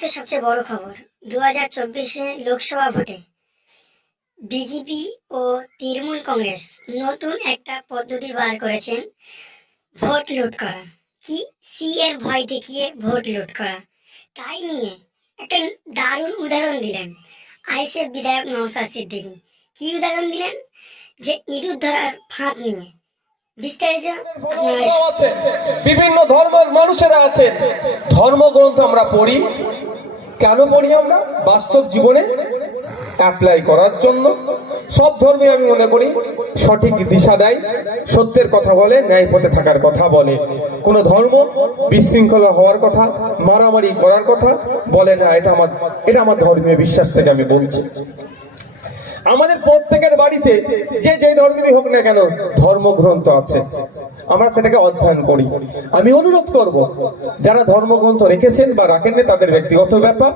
মুহূর্তে সবচেয়ে বড় খবর দু হাজার চব্বিশে লোকসভা ভোটে বিজেপি ও তৃণমূল কংগ্রেস নতুন একটা পদ্ধতি বার করেছেন ভোট লুট করা। কি? সি এর ভয় দেখিয়ে ভোট লুট করা। তাই নিয়ে একটা দারুণ উদাহরণ দিলেন আইসেফ বিধায়ক নওসাদ সিদ্দিকী। কি উদাহরণ দিলেন? যে ইঁদুর ধরার ফাঁদ নিয়ে। বিভিন্ন ধর্মের মানুষেরা আছে। ধর্মগ্রন্থ আমরা পড়ি কেন পড়ি আমরা? বাস্তব জীবনে অ্যাপ্লাই করার জন্য। সব ধর্মে আমি মনে করি সঠিক দিশা দেয়, সত্যের কথা বলে, ন্যায় পথে থাকার কথা বলে। কোন ধর্ম বিশৃঙ্খলা হওয়ার কথা, মারামারি করার কথা বলে না। এটা আমার এটা আমার ধর্মীয় বিশ্বাস থেকে আমি বলছি। আমাদের প্রত্যেকের বাড়িতে যে যে ধর্মেরই হোক না কেন ধর্মগ্রন্থ আছে। আমরা সেটাকে অধ্যয়ন করি। আমি অনুরোধ করব, যারা ধর্মগ্রন্থ রেখেছেন বা রাখেননি তাদের ব্যক্তিগত ব্যাপার।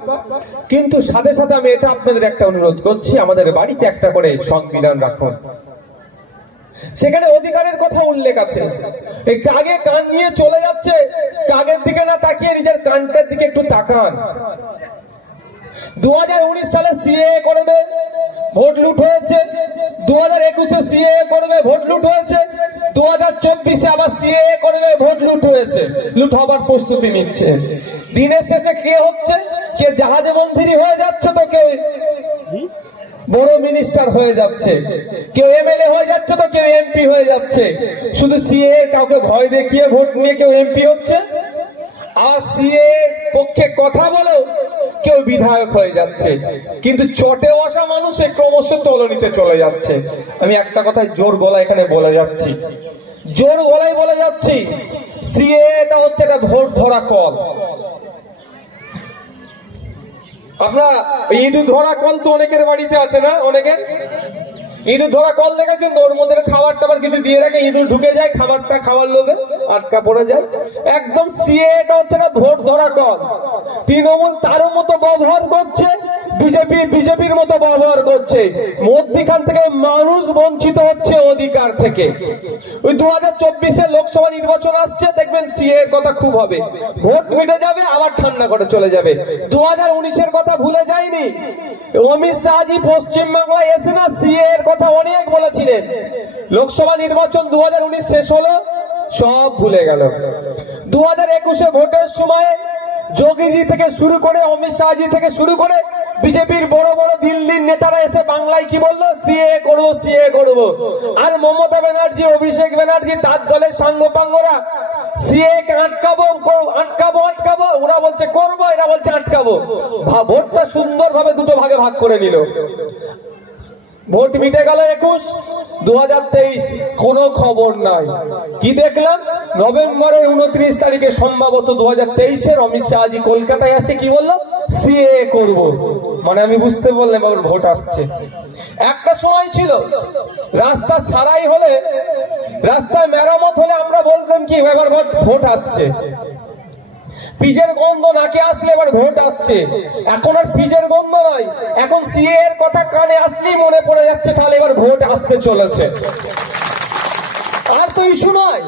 কিন্তু সাথে সাথে আমি এটা আপনাদের একটা অনুরোধ করছি, আমাদের বাড়িতে একটা করে সংবিধান রাখুন। সেখানে অধিকারের কথা উল্লেখ আছে। এই কাগে কান নিয়ে চলে যাচ্ছে, কাগের দিকে না তাকিয়ে নিজের কানটার দিকে একটু তাকান। দু সালে ভোট লুট হয়েছে। দু হাজার একুশে সিএ করবে, ভোট লুট হয়েছে। দু হাজার চব্বিশে আবার সিএ করবে, ভোট লুট হয়েছে। লুট হবার প্রস্তুতি নিচ্ছে। দিনের শেষে কে হচ্ছে? কে জাহাজে মন্ত্রী হয়ে যাচ্ছে তো কেউ বড় মিনিস্টার হয়ে যাচ্ছে? কেউ এমএলএ হয়ে যাচ্ছে তো কেউ এমপি হয়ে যাচ্ছে? শুধু সিএ কাউকে ভয় দেখিয়ে ভোট নিয়ে কেউ এমপি হচ্ছে? আর সিএ বিধায়ক হয়ে যাচ্ছে। কিন্তু চটে বসা মানুষে ক্রমশ তলনিতে চলে যাচ্ছে। আমি একটা কথায় জোর গলা এখানে বলে যাচ্ছি। জোর গলায় বলে যাচ্ছি, সিএ, এটা হচ্ছে একটা ভোট ধরা কল। আপনার ইঁদুর ধরা কল তো অনেকের বাড়িতে আছে না অনেকের ইঁদুর ধরা কল দেখেছেন তো? ওর মধ্যে খাবার টাবার কিছু দিয়ে রাখে ইঁদুর ঢুকে যায়, খাবারটা খাওয়ার লোভে আটকা পড়ে যায়। একদম সিএ, এটা হচ্ছে না ভোট ধরা কল। তৃণমূল তারও মতো ব্যবহার করছে, বিজেপি বিজেপির মতো ব্যবহার করছে। মধ্যিখান থেকে মানুষ বঞ্চিত হচ্ছে অধিকার থেকে। ওই দু হাজার চব্বিশে লোকসভা নির্বাচন আসছে, দেখবেন সিএ এর কথা খুব হবে। ভোট মিটে যাবে, আবার ঠান্ডা করে চলে যাবে। দু হাজার উনিশের কথা ভুলে যায়নি অমিত শাহজি পশ্চিম বাংলায় এসে না সিএ এর কথা অনেক বলেছিলেন। লোকসভা নির্বাচন দু হাজার উনিশ শেষ হলো, সব ভুলে গেল। দু হাজার একুশে ভোটের সময় যোগীজি থেকে শুরু করে অমিত শাহজি থেকে শুরু করে বিজেপির বড় বড় দিল্লির নেতারা এসে বাংলায় কি বলল? সিএ করব সিএ করব। আর মমতা ব্যানার্জি, অভিষেক ব্যানার্জি, তার দলের সাঙ্গপাঙ্গরা, সিএ কে আটকাবো? আটকাবো আটকাবো? ওরা বলছে, করব। এরা বলছে, আটকাবো। ভোটটা সুন্দর ভাবে দুটো ভাগে ভাগ করে নিল। ভোট মিটে গেল একুশ দু কোন খবর নাই। কি দেখলাম? নভেম্বরের উনত্রিশ তারিখে সম্ভবত দু হাজার তেইশের অমিত শাহজি কলকাতায় আসে কি বলল? সিএ করব। মানে আমি বুঝতে বললাম এবার ভোট আসছে। একটা সময় ছিল, রাস্তা সারাই হলে, রাস্তায় মেরামত হলে আমরা বলতাম কি, এবার ভোট ভোট আসছে। পিজের গন্ধ নাকে আসলে এবার ভোট আসছে। এখন আর পিজের গন্ধ নয়। এখন সিএ এর কথা কানে যাচ্ছে, তাহলে এবার ভোট আসতে চলেছে। আর তো ইস্যু নয়।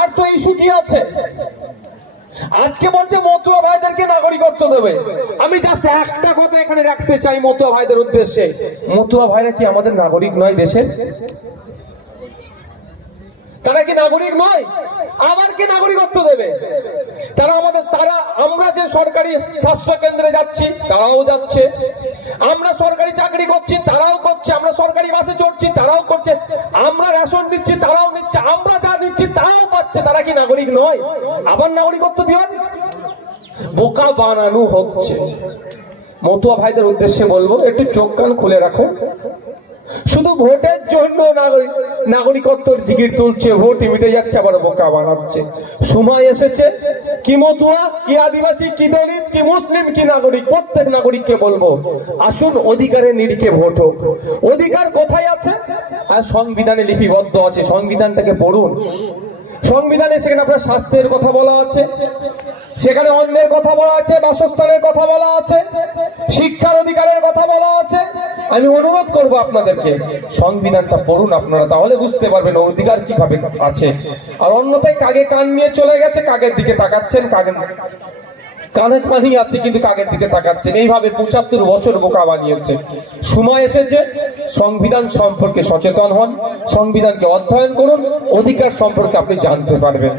আর তো ইস্যু কি আছে? আজকে বলছে, মতুয়া ভাইদেরকে নাগরিকত্ব দেবে। আমি জাস্ট একটা কথা এখানে রাখতে চাই মতুয়া ভাইদের উদ্দেশ্যে। মতুয়া ভাইরা কি আমাদের নাগরিক নয় দেশের? তারা কি নাগরিক নয়? আবার কি নাগরিকত্ব দেবে? তারা আমাদের, তারা, আমরা যে সরকারি স্বাস্থ্য কেন্দ্রে যাচ্ছি, তারাও যাচ্ছে। আমরা সরকারি চাকরি করছি দিবেন বোকা বানানো হচ্ছে। মতুয়া ভাইদের উদ্দেশ্যে বলব, একটু চোখ কান খুলে রাখো। শুধু ভোটের জন্য নাগরিক নাগরিকত্বর জিগির তুলছে, ভোট মিটে যাচ্ছে, আবার বোকা বানাচ্ছে। সময় এসেছে, কি মতুয়া, কি আদিবাসী, কি দলিত, কি মুসলিম, কি নাগরিক, প্রত্যেক নাগরিককে বলব, আসুন অধিকারের নিরিখে ভোট হোক। অধিকার কোথায় আছে? আর সংবিধানে লিপিবদ্ধ আছে, সংবিধানটাকে পড়ুন। সংবিধানে সেখানে আপনার স্বাস্থ্যের কথা বলা আছে, সেখানে অন্যের কথা বলা আছে, বাসস্থানের কথা বলা আছে, শিক্ষার অধিকারের কথা বলা আছে। আমি অনুরোধ করব আপনাদেরকে, সংবিধানটা পড়ুন আপনারা, তাহলে বুঝতে পারবেন অধিকার কীভাবে আছে। আর অন্যথায় কাগে কান নিয়ে চলে গেছে, কাগের দিকে তাকাচ্ছেন কাগে কানে কানি আছে, কিন্তু কাকের দিকে তাকাচ্ছেন এইভাবে পঁচাত্তর বছর বোকা বানিয়েছে। সময় এসেছে, সংবিধান সম্পর্কে সচেতন হন, সংবিধানকে অধ্যয়ন করুন, অধিকার সম্পর্কে আপনি জানতে পারবেন।